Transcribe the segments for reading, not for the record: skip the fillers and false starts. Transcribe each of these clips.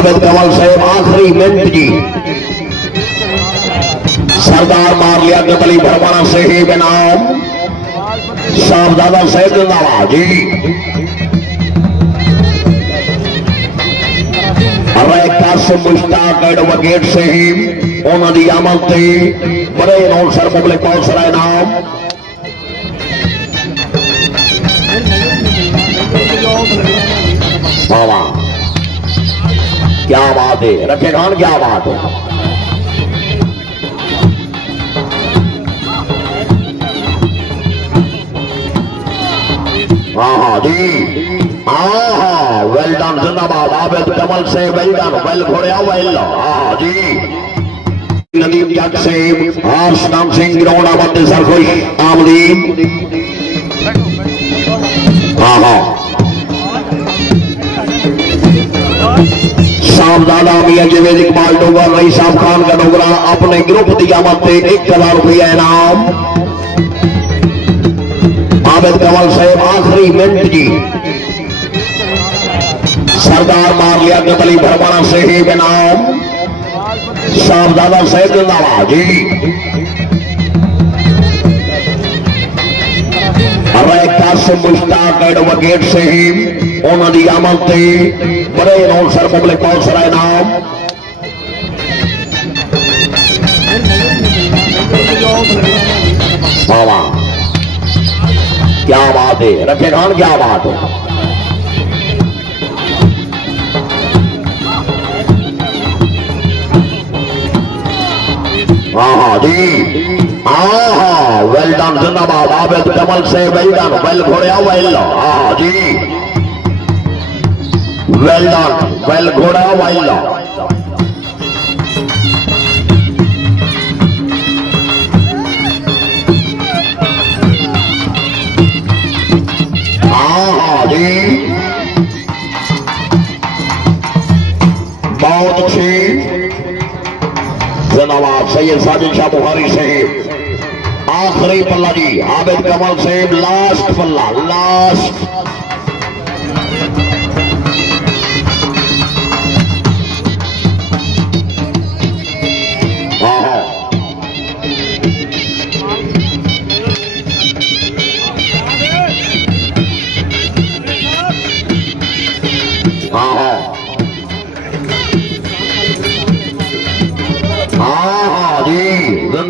आबिद कमल साहब आखिरी मिनट जी सरदार मार लिया गतली भरवाना से ही बेनाम साहबजादा साहब जिंदाबाद जी मुश्ताक एडवोकेट से ही उन्होंने अमल थे बड़े नौसर पब्लिक कौंसल नाम बाबा क्या बात है रखे खान क्या बात है हाँ जी हाँ वेल डन जिंदाबाद आबिद कमल से वेल डन वेल घोड़िया वेल हाँ जी नदीम जट से हर्षनाम सिंह गिरौड़ा बंदे सरखुश आमदीन हाँ हाँ साहबजादा मियां जवेद इकबाल डोगर रईस साहब खान का डोगरा अपने ग्रुप दिया मत 1000 रुपया इनाम आबिद कमल साहब आखिरी मिनट जी सरदार मार लिया गतली भरवाना से ही बेनाम साहबजादा साहब जिंदाबाद जी मुश्ताक एडवोकेट से ही उन्होंने अमल थे बड़े नौसर पब्लिक कौंसल नाम बाबा क्या बात है रखे खान क्या बात है हाँ जी हाँ वेल डन जिंदाबाद आबिद कमल से वेल डन वेल घोड़िया वेल हाँ जी वेल डन वेल घोड़ा वेल हाँ जी बहुत अच्छी जनाब सैयद साजिद शाह बुखारी साहब आखिरी पल्ला जी आबिद कमल साहब लास्ट पल्ला लास्ट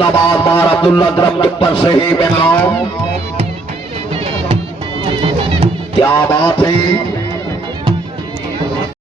जिंदाबाद बार अब्दुल्ला ग्रम पर से ही बेनाम क्या बात है